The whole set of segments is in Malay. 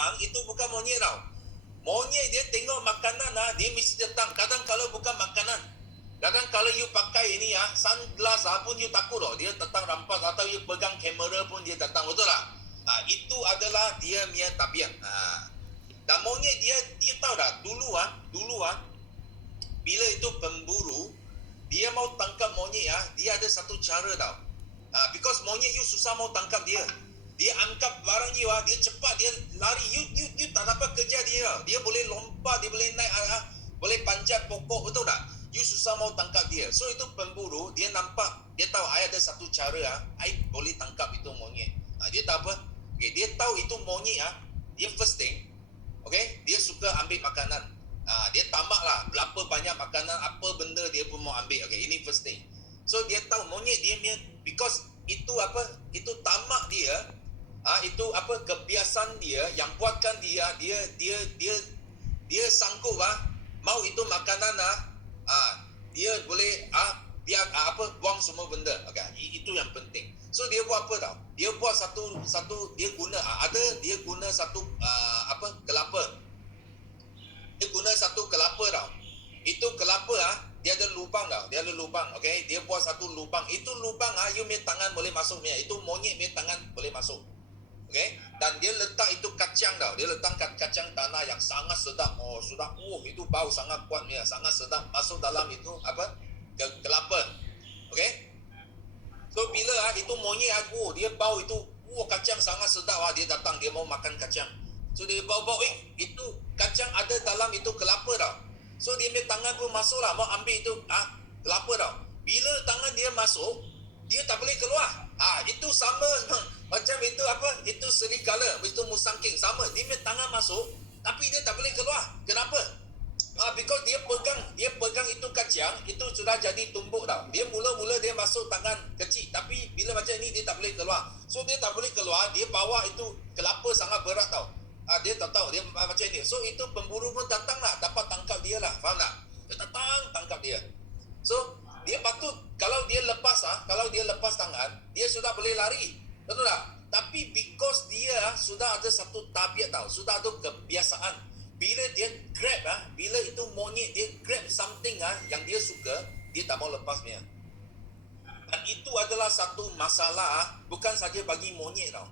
datang itu bukan monyet tau. Monyet dia tengok makanan dia mesti datang. Kadang kalau bukan makanan, kadang kalau you pakai ini sunglass pun you takut tau. Dia datang rampas, atau you pegang kamera pun dia datang, betul tak? Itu adalah dia punya tabiat. Dan monyet dia tahu dah dulu bila itu pemburu dia mau tangkap monyet dia ada satu cara tau. Because monyet you susah mau tangkap dia. Dia angkat barang you dia cepat, dia lari, you tak dapat kejar dia. Dia boleh lompat, dia boleh naik boleh panjat pokok, betul tak? You susah mau tangkap dia. So itu pemburu dia nampak, dia tahu I ada satu cara I boleh tangkap itu monyet. Dia tahu apa? Okay, dia tahu itu monyet dia first thing, okay, dia suka ambil makanan. Dia tamak lah, berapa banyak makanan, apa benda dia pun mau ambil. Okay, ini first thing. So dia tahu monyet dia because itu itu tamak dia, itu kebiasaan dia yang buatkan dia sanggup mau itu makanan dia boleh biar buang semua benda. Okay, itu yang penting. So dia buat apa tau? Dia buat satu dia guna satu kelapa. Dia guna satu kelapa tau. Itu kelapa dia ada lubang tau. Dia ada lubang, okey. Dia buat satu lubang. Itu lubang you punya tangan boleh masuk punya. Itu monyet punya tangan boleh masuk. Okey. Dan dia letak itu kacang tau. Dia letak kacang tanah yang sangat sedap. Sudah itu bau sangat kuat punya, sangat sedap masuk dalam itu kelapa. Okey. So bila itu monyet dia bau itu kacang sangat sedap dia datang, dia mau makan kacang. So dia bau itu kacang ada dalam itu kelapa tau. So dia punya tangan pun masuk lah, mau ambil itu kelapa tau. Bila tangan dia masuk, dia tak boleh keluar. Itu sama macam itu itu serigala, itu musangking sama. Dia punya tangan masuk tapi dia tak boleh keluar. Kenapa? Because dia pegang itu kacang, itu sudah jadi tumbuk tau. Dia mula-mula dia masuk tangan kecil, tapi bila macam ni dia tak boleh keluar. So dia tak boleh keluar, dia bawa itu kelapa sangat berat tau. Dia tak tahu dia macam ni. So itu pemburu pun datang lah, dapat tangkap dia lah. Faham tak? Dia datang tangkap dia. So dia patut kalau dia lepas tangan, dia sudah boleh lari. Betul tak? Tapi because dia sudah ada satu tabiat tau, sudah ada kebiasaan. Bila dia grab bila itu monyet dia grab something yang dia suka, dia tak mau lepas punya. Dan itu adalah satu masalah bukan saja bagi monyet tau.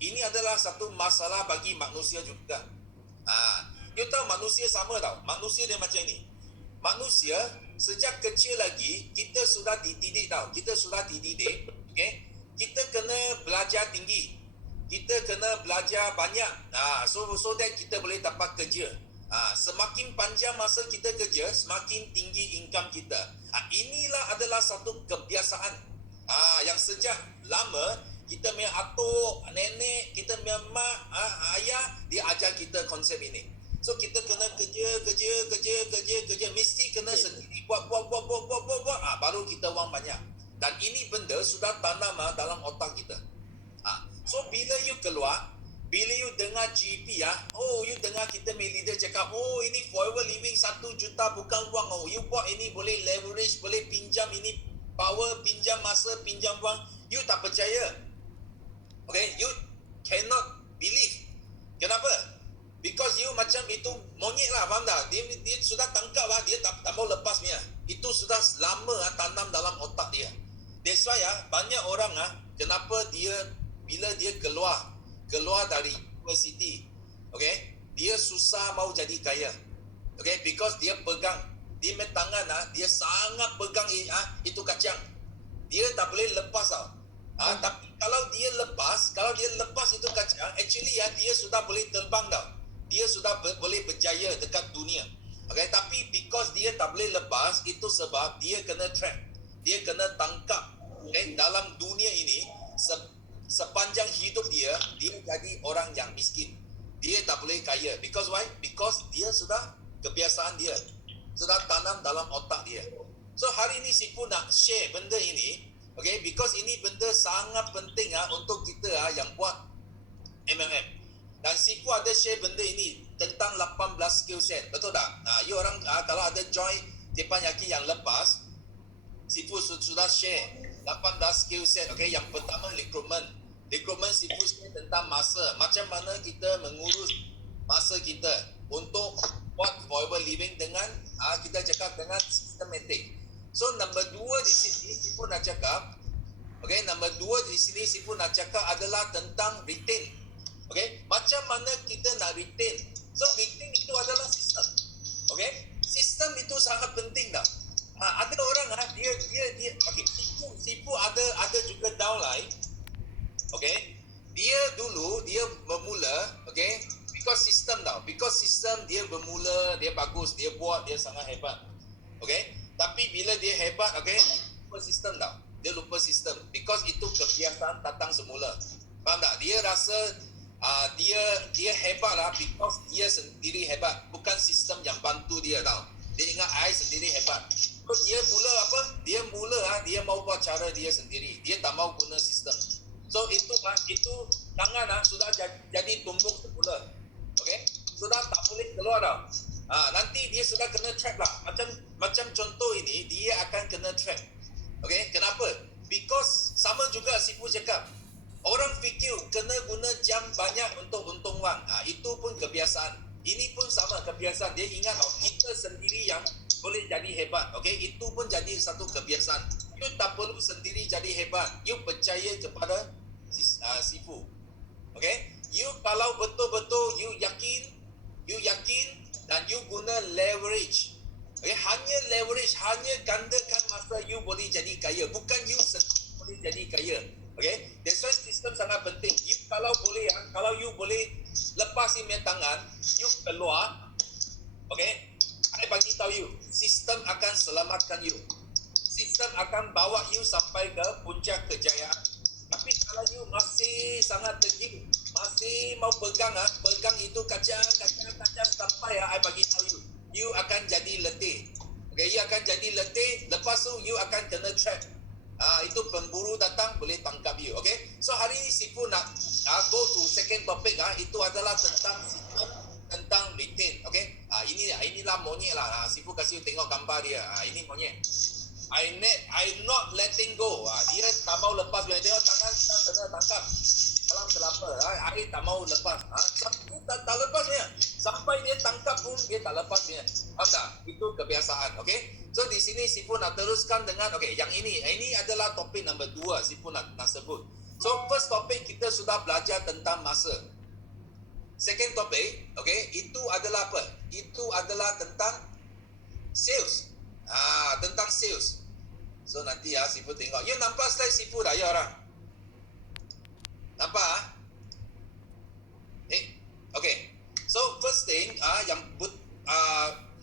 Ini adalah satu masalah bagi manusia juga. You tahu manusia sama tau. Manusia dia macam ni. Manusia sejak kecil lagi kita sudah dididik tau. Kita sudah dididik, okay? Kita kena belajar tinggi. Kita kena belajar banyak. So that kita boleh dapat kerja. Semakin panjang masa kita kerja, semakin tinggi income kita. Inilah adalah satu kebiasaan yang sejak lama kita punya atuk, nenek, kita punya mak, ayah, dia ajar kita konsep ini. So kita kena kerja, mesti kena sendiri buat, baru kita wang banyak. Dan ini benda sudah tanam dalam otak kita. So bila you keluar, bila you dengar GP you dengar kita punya leader cakap, ini forever living 1 juta bukan wang. You buat ini boleh leverage, boleh pinjam ini power, pinjam masa, pinjam wang. You tak percaya. Okay, you cannot believe. Kenapa? Because you macam itu monyet lah, faham tak? Dia sudah tangkap dia tak mau lepas punya. Itu sudah lama tanam dalam otak dia. That's why banyak orang kenapa dia bila dia keluar dari university, okay, dia susah mau jadi kaya. Okay, because dia pegang, dia punya tangan dia sangat pegang itu kacang. Dia tak boleh lepas tau. Tapi kalau dia lepas itu kacang, actually dia sudah boleh terbang tau. Dia sudah boleh berjaya dekat dunia. Okay, tapi because dia tak boleh lepas, itu sebab dia kena trap. Dia kena tangkap. Okay, dalam dunia ini sepanjang hidup dia jadi orang yang miskin. Dia tak boleh kaya. Because why? Because dia sudah kebiasaan dia sudah tanam dalam otak dia. So hari ini Sifu nak share benda ini. Okay, because ini benda sangat penting untuk kita yang buat MLM. Dan Sifu ada share benda ini tentang 18 skill set. Betul tak? You orang kalau ada join Teppanyaki yang lepas, Sifu sudah share 18 skill set. Okay, yang pertama recruitment. Rekrutmen Sifu sini tentang masa. Macam mana kita mengurus masa kita untuk buat forever living dengan kita cakap dengan systematic. So number 2 di sini Sifu nak cakap, okay, number 2 di sini Sifu nak cakap adalah tentang retain. Okay, macam mana kita nak retain. So retain itu adalah sistem. Okay, sistem itu sangat penting dah. Ada orang dia okay, Sifu ada juga downline. Okay, dia dulu dia bermula, okay, because system dia bermula, dia bagus, dia buat, dia sangat hebat. Okay, tapi bila dia hebat, okay, dia lupa sistem because itu kebiasaan datang semula. Faham tak? Dia rasa dia hebat lah because dia sendiri hebat, bukan sistem yang bantu dia tau. Dia ingat I sendiri hebat. So dia mula apa? Dia mau buat cara dia sendiri. Dia tak mau guna sistem. So itu tangan sudah jadi tumbuk semula. Okay? Sudah tak boleh keluar dah. Nanti dia sudah kena trap lah. Macam contoh ini, dia akan kena trap. Okay? Kenapa? Because sama juga Sifu cakap. Orang fikir kena guna jam banyak untuk untung wang. Itu pun kebiasaan. Ini pun sama kebiasaan. Dia ingat kita sendiri yang boleh jadi hebat. Okay? Itu pun jadi satu kebiasaan. You tak perlu sendiri jadi hebat. You percaya kepada Sifu. Okay? You kalau betul-betul you yakin dan you guna leverage. Okay? Hanya leverage, hanya gandakan masa you boleh jadi kaya. Bukan you sendiri boleh jadi kaya. Okay? That's why sistem sangat penting. You kalau you boleh lepas ini tangan, you keluar. Okay? I bagi tahu you, sistem akan selamatkan you. Sistem akan bawa you sampai ke puncak kejayaan. Tapi kalau you masih sangat degil, masih mau pegang itu kacang sampai I bagi tahu you akan jadi letih. Okay, you akan jadi letih. Lepas tu you akan kena trap. Itu pemburu datang boleh tangkap you. Okay, so hari ini Sifu nak go to second topic. Itu adalah tentang retain. Okay, inilah monyet lah. Sifu kasih tengok gambar dia. Ini monyet. I not letting go. Dia tak mau lepas. Dia tengok tangan kena tangkap dalam kelapa. I tak mau lepas. Tak lepas dia. Sampai dia tangkap pun dia tak lepas dia. Faham tak? Itu kebiasaan. Okay. So di sini Sifu nak teruskan dengan yang ini adalah topik number 2 Sifu nak sebut. So first topik kita sudah belajar tentang masa. Second topik, itu adalah apa? Itu adalah tentang sales. Tentang sales. So nanti Sifu tengok. You nampak slide Sifu dah ya orang? Nampak? Okay. So first thing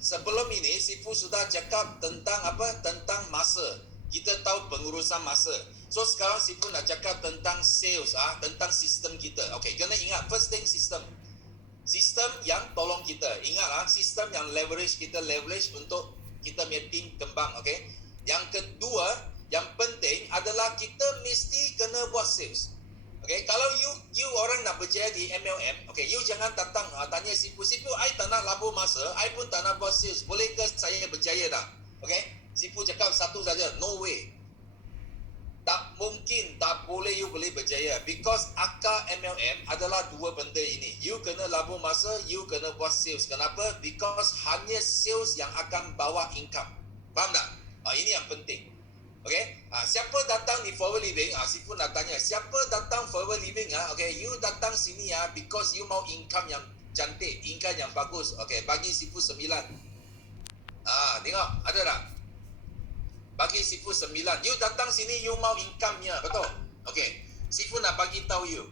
sebelum ini Sifu sudah cakap tentang apa? Tentang masa. Kita tahu pengurusan masa. So sekarang Sifu nak cakap tentang sales, tentang sistem kita. Okay, kena ingat first thing sistem. Sistem yang tolong kita. Ingatlah sistem yang leverage untuk kita punya team kembang. Okay. Yang kedua, yang penting adalah kita mesti kena buat sales. Okay, kalau you orang nak berjaya di MLM, you jangan datang tanya Sifu, I tak nak labur masa, I pun tak nak buat sales. Boleh ke saya berjaya dah? Okay, Sifu cakap satu saja, no way. Tak mungkin, tak boleh you boleh berjaya. Because akar MLM adalah dua benda ini. You kena labur masa, you kena buat sales. Kenapa? Because hanya sales yang akan bawa income. Faham tak? Ini yang penting. Okay? Siapa datang di Forever Living? Sifu nak tanya, siapa datang Forever Living? You datang sini because you mau income yang cantik, income yang bagus. Okay, bagi Sifu 9. Tengok, ada tak? Bagi Sifu 9. You datang sini, you mau income-nya, betul? Okay, Sifu nak bagi tahu you.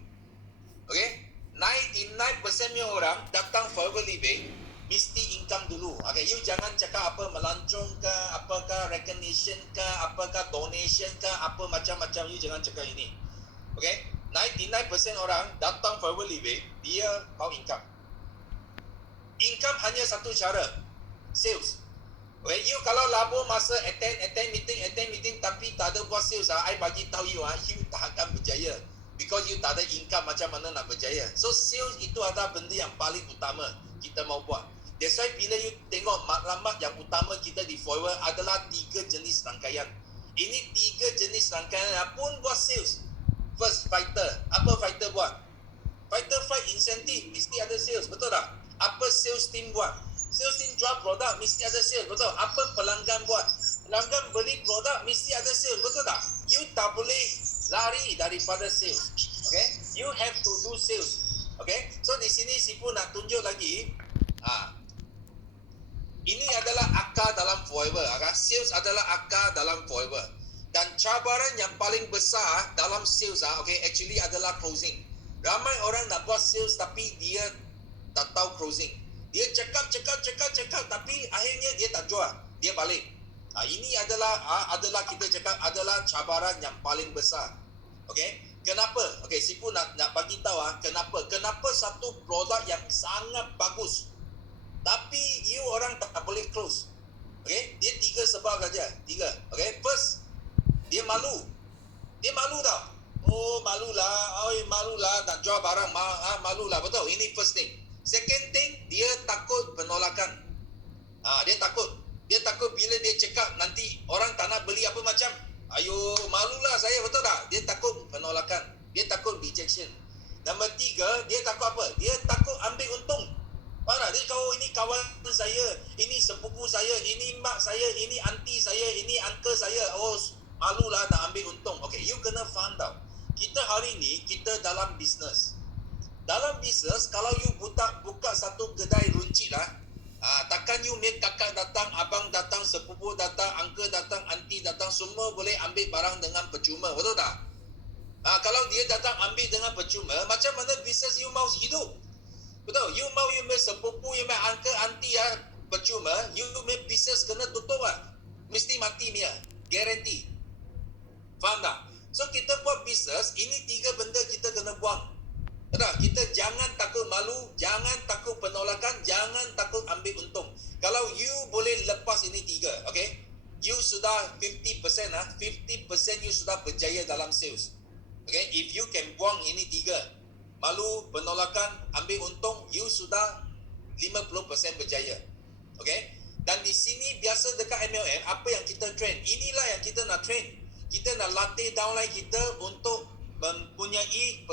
Okay, 99% orang datang Forever Living mesti income dulu. Okay, you jangan cakap apa melancong ke, apakah recognition ke, apakah donation ke, apa macam-macam. You jangan cakap ini. Okay, 99% orang datang Forever Living, dia mau income. Income hanya satu cara, sales. Okay, you kalau labur masa attend meeting tapi tak ada buat sales, I bagi tahu you, you tak akan berjaya. Because you tak ada income, macam mana nak berjaya. So sales itu adalah benda yang paling utama kita mau buat. That's why bila you tengok maklumat yang utama kita di Forever adalah 3 jenis rangkaian. Ini 3 jenis rangkaian pun buat sales. First, fighter. Apa fighter buat? Fighter fight incentive, mesti ada sales, betul tak? Apa sales team buat? Sales team jual produk, mesti ada sales, betul? Apa pelanggan buat? Pelanggan beli produk, mesti ada sales, betul tak? You tak boleh lari daripada sales. Okay? You have to do sales. Okay? So di sini Sifu nak tunjuk lagi, ini adalah akar dalam forever. Sales adalah akar dalam forever. Dan cabaran yang paling besar dalam sales, okay, actually adalah closing. Ramai orang nak buat sales tapi dia tak tahu closing. Dia cakap, tapi akhirnya dia tak jual. Dia balik. Ini adalah kita cakap adalah cabaran yang paling besar. Okay? Kenapa? Okay, Sifu nak bagi tahu kenapa. Kenapa satu produk yang sangat bagus tapi you orang tak boleh close. Okay? Dia 3 sebab saja. 3. Okay? First, dia malu. Dia malu tau. Oh, malulah nak jual barang, malulah, betul. Ini first thing. Second thing, dia takut penolakan. Dia takut bila dia cakap nanti orang tak nak beli apa macam. Ayo, malulah saya, betul tak? Dia takut penolakan. Dia takut rejection. Nombor 3, dia takut apa? Dia takut ambil untung. Faham tak? Dia kau ini kawan saya, ini sepupu saya, ini mak saya, ini aunty saya, ini uncle saya. Oh, malulah nak ambil untung. Okay, you kena faham tau. Kita hari ni, kita dalam bisnes. Dalam bisnes, kalau you buka satu kedai runcit lah, takkan you make kakak datang, abang datang, sepupu datang, uncle datang, aunty datang, semua boleh ambil barang dengan percuma, betul tak? Kalau dia datang ambil dengan percuma, macam mana bisnes you mau hidup? Betul, you make sepupu, you make uncle, aunty percuma, you make bisnes kena tutup mesti mati punya, guarantee. Faham tak? So kita buat bisnes, ini 3 benda kita kena buang. Betul? Kita jangan takut malu, jangan takut penolakan, jangan takut ambil untung. Kalau you boleh lepas ini 3, okay? You sudah 50%, 50% you sudah berjaya dalam sales. Okay? If you can buang ini 3, malu, penolakan, ambil untung, you sudah 50% berjaya. Okay? Dan di sini biasa dekat MLM, apa yang kita train? Inilah yang kita nak train. Kita nak latih downline kita untuk mempunyai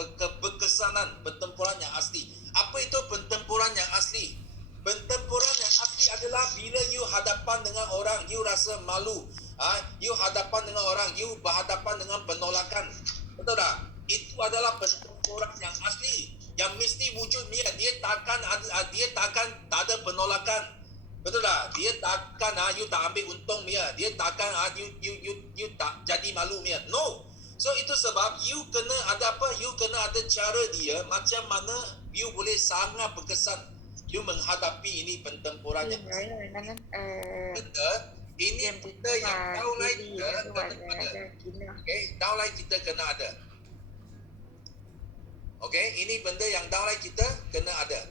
berkesanan pertempuran yang asli. Apa itu pertempuran yang asli? Pertempuran yang asli adalah bila you hadapan dengan orang, you rasa malu. You hadapan dengan orang, you berhadapan dengan penolakan. Betul tak? Itu adalah pertempuran yang asli. Yang mesti wujud dia takkan tak ada penolakan. Betul tak? Dia takkan you tak ambil untung dia. Dia takkan you tak jadi malu dia. No. So itu sebab you kena ada apa? You kena ada cara dia macam mana you boleh sangat berkesan. You menghadapi ini pertempuran yang ini kita yang downline kita kena ada. Okay, downline kita kena ada. Okay, ini benda yang downline kita kena ada.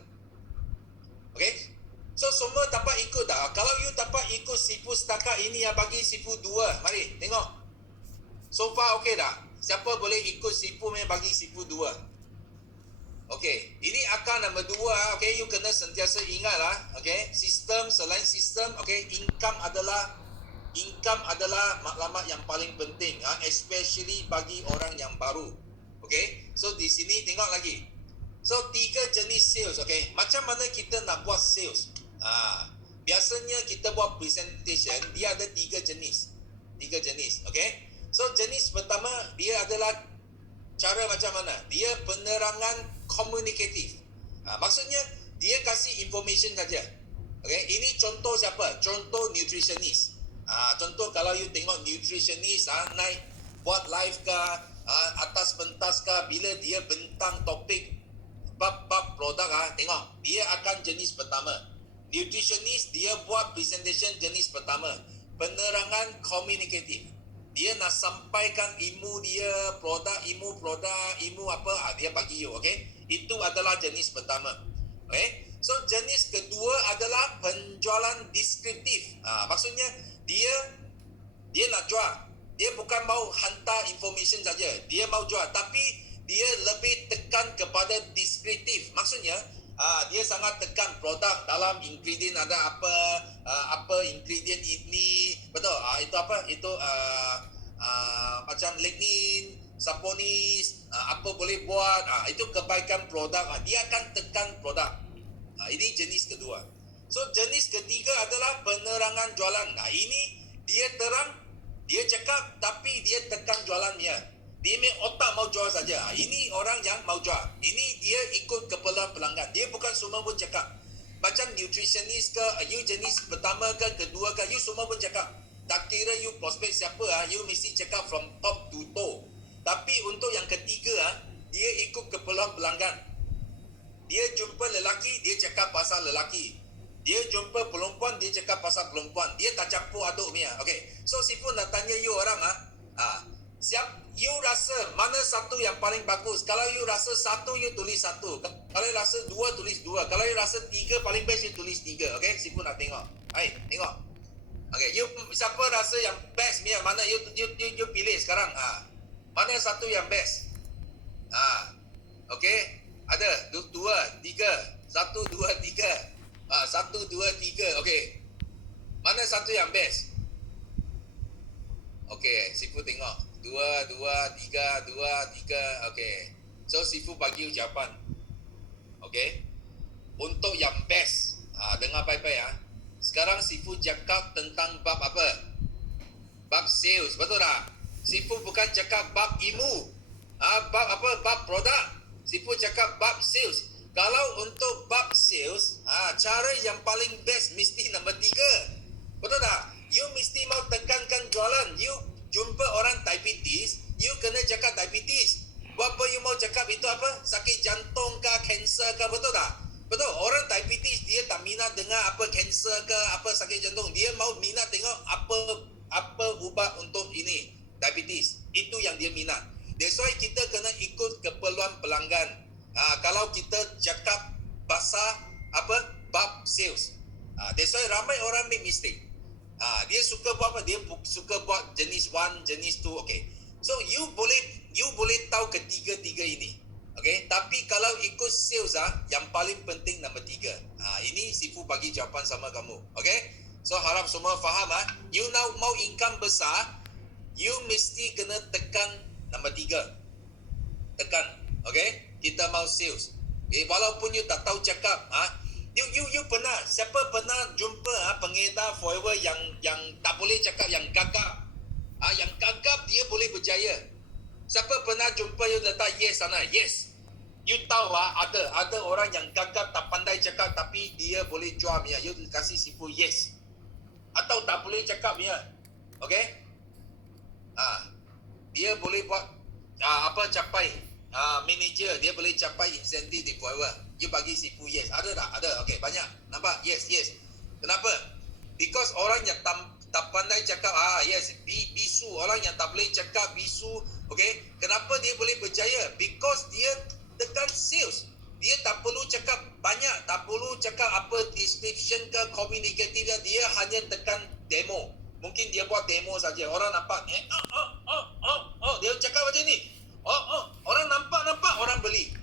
Okay, so semua dapat ikut tak? Kalau you dapat ikut Sifu setakat ini yang bagi Sifu 2, mari tengok. So far okay tak? Siapa boleh ikut Sifu yang bagi Sifu 2? Okay, ini akar nombor 2. Okay, you kena sentiasa ingat lah. Okay, sistem, selain sistem, okay, income adalah maklumat yang paling penting, especially bagi orang yang baru. Okay, so di sini tengok lagi. So 3 jenis sales. Okay, macam mana kita nak buat sales? Biasanya kita buat presentation, dia ada 3 jenis. 3 jenis. Okay, so jenis pertama dia adalah cara macam mana? Dia penerangan komunikatif. Maksudnya dia kasih information saja. Okay, ini contoh siapa? Contoh nutritionist. Contoh kalau you tengok nutritionist naik buat live ke atas pentas ke, bila dia bentang topik bab produk tengok dia akan jenis pertama. Nutritionist dia buat presentation jenis pertama, penerangan komunikatif. Dia nak sampaikan ilmu dia, ilmu apa dia bagi you. Okay, itu adalah jenis pertama. Okay, so jenis kedua adalah penjualan deskriptif. Maksudnya dia nak jual. Dia bukan mau hantar information saja. Dia mau jual, tapi dia lebih tekan kepada deskriptif. Maksudnya dia sangat tekan produk dalam ingredient ada apa ingredient ini, betul? Itu apa? Itu macam lignin, Saponis, apa boleh buat, itu kebaikan produk, dia akan tekan produk. Ini jenis kedua. So jenis ketiga adalah penerangan jualan. Ini dia terang, dia cakap tapi dia tekan jualannya. Dia main otak mau jual saja. Ini orang yang mau jual. Ini dia ikut kepala pelanggan. Dia bukan semua pun cakap. Macam nutritionist ke, you jenis pertama ke, kedua ke, you semua pun cakap. Tak kira you prospect siapa, you mesti cakap from top to toe. Tapi untuk yang ketiga, dia ikut kepala pelanggan. Dia jumpa lelaki, dia cakap pasal lelaki. Dia jumpa perempuan, dia cakap pasal perempuan. Dia tak campur aduk punya. Okay. So Sifu nak tanya you orang you rasa mana satu yang paling bagus? Kalau you rasa satu, you tulis satu. Kalau you rasa dua, tulis dua. Kalau you rasa tiga, paling best you tulis tiga. Okay, Sifu nak tengok. Hai, tengok. Okay, you siapa rasa yang best punya? Mana you pilih sekarang? Mana satu yang best? Okay. Ada dua, tiga, satu, dua, tiga, satu, dua, tiga. Okay. Mana satu yang best? Okay, Sifu tengok. Dua, tiga. Okay. So Sifu bagi jawapan. Okay. Untuk yang best, dengar baik-baik . Sekarang Sifu cakap tentang bab apa? Bab sales, betul tak? Sifu bukan cakap bab ilmu. Bab apa? Bab produk. Sifu cakap bab sales. Kalau untuk bab sales, cara yang paling best mesti nombor 3. Betul tak? You mesti mau tekankan jualan. You jumpa orang diabetes, you kena cakap diabetes. Apa you mau cakap itu apa? Sakit jantung ke, kanser ke, betul tak? Betul. Orang diabetes dia tak minat dengar apa kanser ke, apa sakit jantung. Dia mau minat tengok apa ubat untuk ini, diabetes. Itu yang dia minat. That's why kita kena ikut keperluan pelanggan. Kalau kita cakap bahasa apa? Bab sales. That's why ramai orang make mistake. Dia suka buat apa? Dia suka buat jenis 1, jenis 2. Okay. So you boleh tahu ketiga-tiga ini. Okay. Tapi kalau ikut sales, yang paling penting nombor 3. Ini Sifu bagi jawapan sama kamu. Okay. So harap semua faham. You now mau income besar, you mesti kena tekan nombor 3. Tekan. Okay. Kita mau sales. Walaupun you tak tahu cakap. You pernah, siapa pernah jumpa pengedar forever yang tak boleh cakap, yang gagap. Yang gagap dia boleh berjaya. Siapa pernah jumpa you letak yes sana? Yes. You tahu ada orang yang gagap tak pandai cakap tapi dia boleh jual punya. You kasih Sifu yes. Atau tak boleh cakap punya. Okay. Dia boleh buat capai manager, dia boleh capai insentif di forever. You bagi Sifu yes. Ada tak? Ada. Okay, banyak. Nampak? Yes. Kenapa? Because orang yang tak pandai cakap, yes, bisu. Orang yang tak boleh cakap bisu. Okay. Kenapa dia boleh berjaya? Because dia tekan sales. Dia tak perlu cakap banyak, tak perlu cakap apa description ke communicative dia hanya tekan demo. Mungkin dia buat demo saja. Orang nampak, dia cakap macam ni. Orang nampak, orang beli.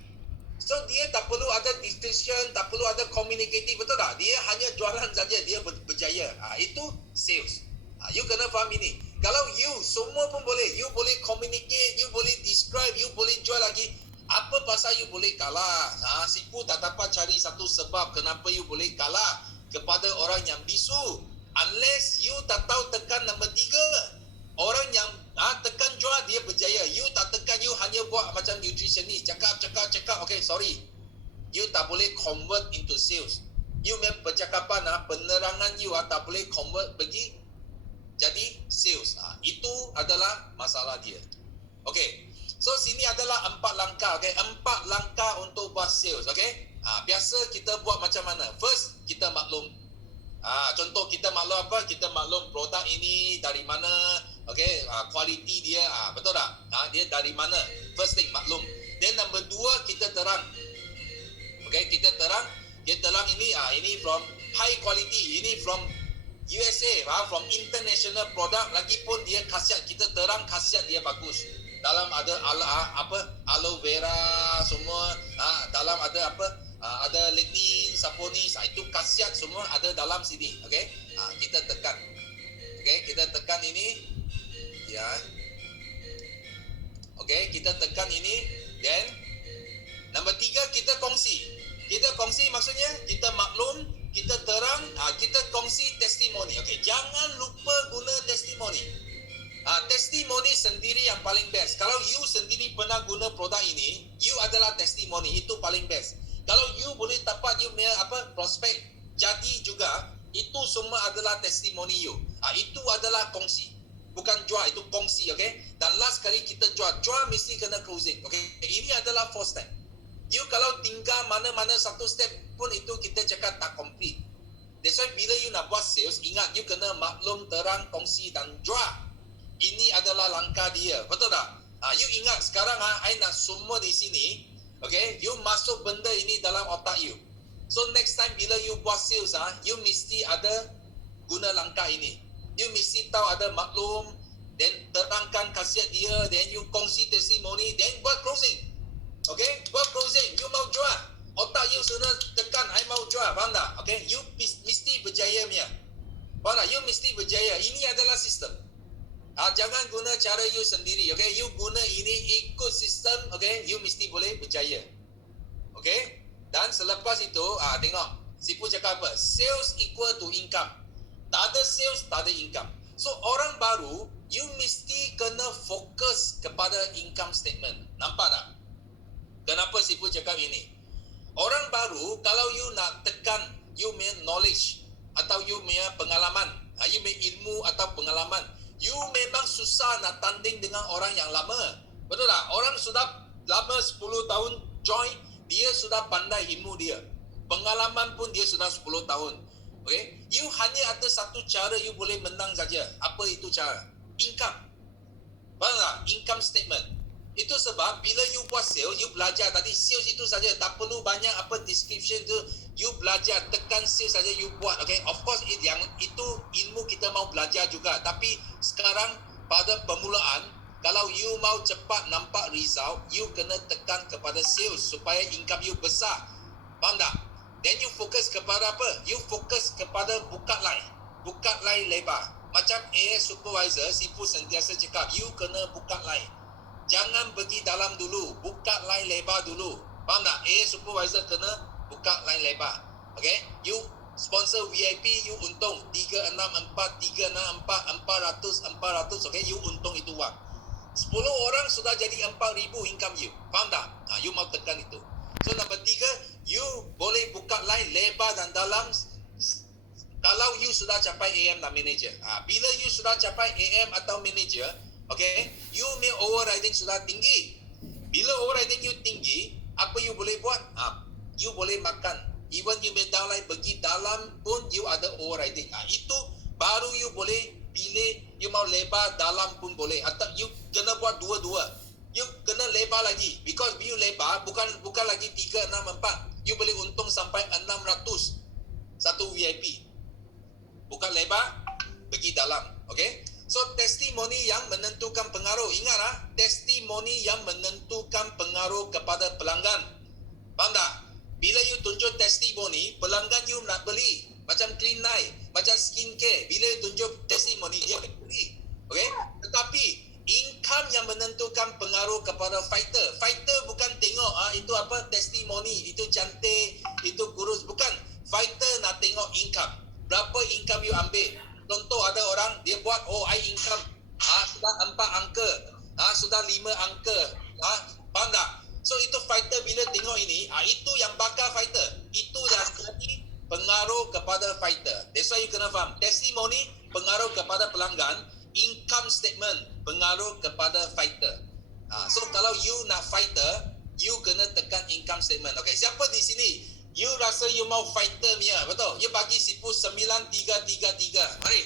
So dia tak perlu ada description, tak perlu ada communicative, betul tak? Dia hanya jualan saja, dia berjaya. Itu sales. You kena faham ini. Kalau you semua pun boleh, you boleh communicate, you boleh describe, you boleh jual lagi. Apa pasal you boleh kalah? Sifu tak dapat cari satu sebab kenapa you boleh kalah kepada orang yang bisu. Unless you tak tahu tekan nombor 3. Orang yang tekan jual dia berjaya. You tak tekan, you hanya buat macam nutritionist. Cakap. Okay, sorry. You tak boleh convert into sales. You punya percakapan, penerangan you tak boleh convert pergi jadi sales. Itu adalah masalah dia. Okay. So sini adalah 4 langkah. Okay. 4 langkah untuk buat sales. Okay. Biasa kita buat macam mana? First, kita maklum. Contoh kita maklum apa? Kita maklum produk ini dari mana, okay, kualiti dia, betul tak? Dia dari mana? First thing, maklum. Then number 2, kita terang. Okay, kita terang ini from high quality, ini from USA, from international product, lagipun dia khasiat, kita terang khasiat dia bagus. Dalam ada aloe vera semua, dalam ada ada lignin, saponis, itu khasiat semua ada dalam sini. Okay, kita tekan. Okay, kita tekan ini, ya. Okay, kita tekan ini. Then nombor 3, kita kongsi. Kita kongsi maksudnya kita maklum, kita terang, kita kongsi testimoni. Okay, jangan lupa guna testimoni. Testimoni sendiri yang paling best. Kalau you sendiri pernah guna produk ini, you adalah testimoni, itu paling best. Kalau you boleh dapat you punya prospek jadi juga, itu semua adalah testimoni you. Itu adalah kongsi. Bukan jual, itu kongsi, okay? Dan last kali kita jual mesti kena closing, okay? Ini adalah 4 step. You kalau tinggal mana-mana satu step pun itu kita cakap tak complete. That's why bila you nak buat sales, ingat you kena maklum, terang, kongsi dan jual. Ini adalah langkah dia, betul tak? You ingat sekarang I nak semua di sini, okay? You masuk benda ini dalam otak you. So next time bila you buat sales, you mesti ada guna langkah ini. You mesti tahu ada maklum, then terangkan khasiat dia, then you kongsi testimoni, then buat closing. Okay, buat closing. You mau jual, otak you sudah tekan, I mau jual, faham tak? Okay, you mesti berjaya punya. Faham tak? You mesti berjaya. Ini adalah sistem. Jangan guna cara you sendiri, okay? You guna ini, ikut sistem, okay? You mesti boleh berjaya. Okay? Dan selepas itu, tengok, Sipu cakap apa? Sales equal to income. Tak ada sales, tak ada income. So, orang baru, you mesti kena fokus kepada income statement. Nampak tak? Kenapa Sipu cakap ini? Orang baru, kalau you nak tekan you punya knowledge atau you punya pengalaman, you punya ilmu atau pengalaman, you memang susah nak tanding dengan orang yang lama. Betul tak? Orang sudah lama 10 tahun join, dia sudah pandai ilmu dia. Pengalaman pun dia sudah 10 tahun. Okay? You hanya ada satu cara you boleh menang saja. Apa itu cara? Income. Faham tak? Income statement. Itu sebab bila you buat sales, you belajar tadi sales itu saja, tak perlu banyak description tu, you belajar tekan sales saja you buat. Okay, of course yang itu ilmu kita mau belajar juga, tapi sekarang pada permulaan, kalau you mau cepat nampak result, you kena tekan kepada sales supaya income you besar. Faham tak? Then you fokus kepada apa? You fokus kepada buka line lebar. Macam AS supervisor, Sipu sentiasa cakap, you kena buka line. Jangan pergi dalam dulu, buka line lebar dulu. Faham tak? Supervisor kena buka line lebar. Okay? You sponsor VIP, you untung 364, 364, 400, okay? You untung itu wang. 10 orang sudah jadi 4,000 income you. Faham tak? You mau tekan itu. So nombor 3, you boleh buka line lebar dan dalam kalau you sudah capai AM dan manager. Bila you sudah capai AM atau manager, okay, you punya overriding sudah tinggi. Bila overriding you tinggi, apa you boleh buat? You boleh makan. Even you punya downline pergi dalam pun you ada overriding. Itu baru you boleh pilih, you mau lebar dalam pun boleh. Atau you kena buat dua-dua. You kena lebar lagi. Because you lebar bukan lagi 364. You boleh untung sampai 600 satu VIP. Bukan lebar, pergi dalam. Okay? So, testimoni yang menentukan pengaruh. Ingat testimoni yang menentukan pengaruh kepada pelanggan. Faham tak? Bila you tunjuk testimoni, pelanggan you nak beli. Macam Clean Night, macam skincare. Bila you tunjuk testimoni, dia nak beli. Okay? Tetapi, income yang menentukan pengaruh kepada fighter. Fighter bukan tengok, itu apa, testimoni. Itu cantik, itu kurus. Bukan. Fighter nak tengok income. Berapa income you ambil? Contoh ada orang dia buat I income sudah 4 angka, sudah 5 angka. Faham tak? So itu fighter bila tengok ini, itu yang bakar fighter. Itu dah jadi pengaruh kepada fighter. That's why you kena faham. Testimoni pengaruh kepada pelanggan, income statement pengaruh kepada fighter. So kalau you nak fighter, you kena tekan income statement. Okay, siapa di sini you rasa you mau fighter punya, betul? You bagi Sipu 9333. Mari.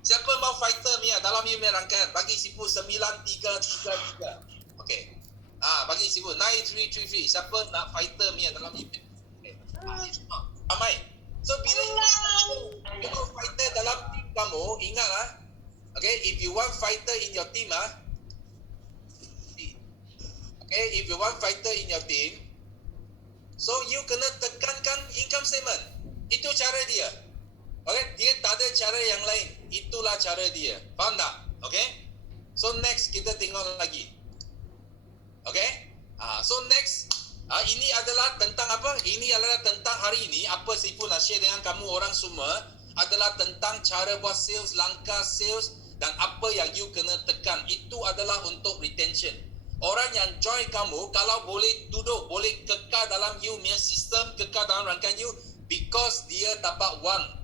Siapa mau fighter punya dalam you punya rangkaian? Bagi Sipu 9333. Okey. Bagi Sipu 9333. Siapa nak fighter punya dalam you punya? Okey. Ramai. So bila you mau fighter dalam team kamu, ingatlah. Okay, if you want fighter in your team, okay, if you want fighter in your team, so you kena tekankan income statement. Itu cara dia. Okay, dia tak ada cara yang lain. Itulah cara dia. Faham tak? Okay. So next kita tengok lagi. Okay? So next, ini adalah tentang apa? Ini adalah tentang hari ini, apa Sifu nak share dengan kamu orang semua adalah tentang cara buat sales, langkah sales dan apa yang you kena tekan. Itu adalah untuk retention. Orang yang join kamu, kalau boleh duduk, boleh kekal dalam you punya sistem, kekal dalam rangkaian you, because dia dapat wang.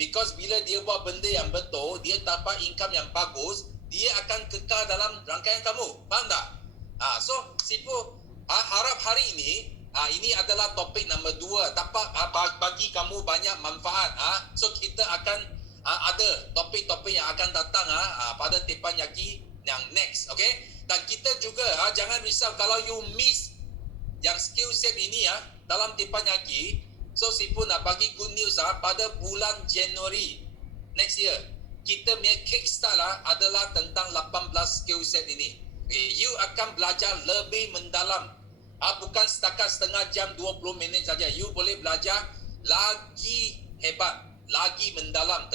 Because bila dia buat benda yang betul, dia dapat income yang bagus, dia akan kekal dalam rangkaian kamu. Faham tak? So, Sifu harap hari ini adalah topik nombor 2. Dapat bagi kamu banyak manfaat. So, kita akan ada topik-topik yang akan datang pada Tepan Yaki yang next. Okay? Dan kita juga jangan risau kalau you miss yang skill set ini dalam Tepan Yaki. So Sifu nak bagi good news pada bulan Januari next year, kita punya kickstart adalah tentang 18 skill set ini. Okay, you akan belajar lebih mendalam. Bukan setakat setengah jam 20 minit saja. You boleh belajar lagi hebat, lagi mendalam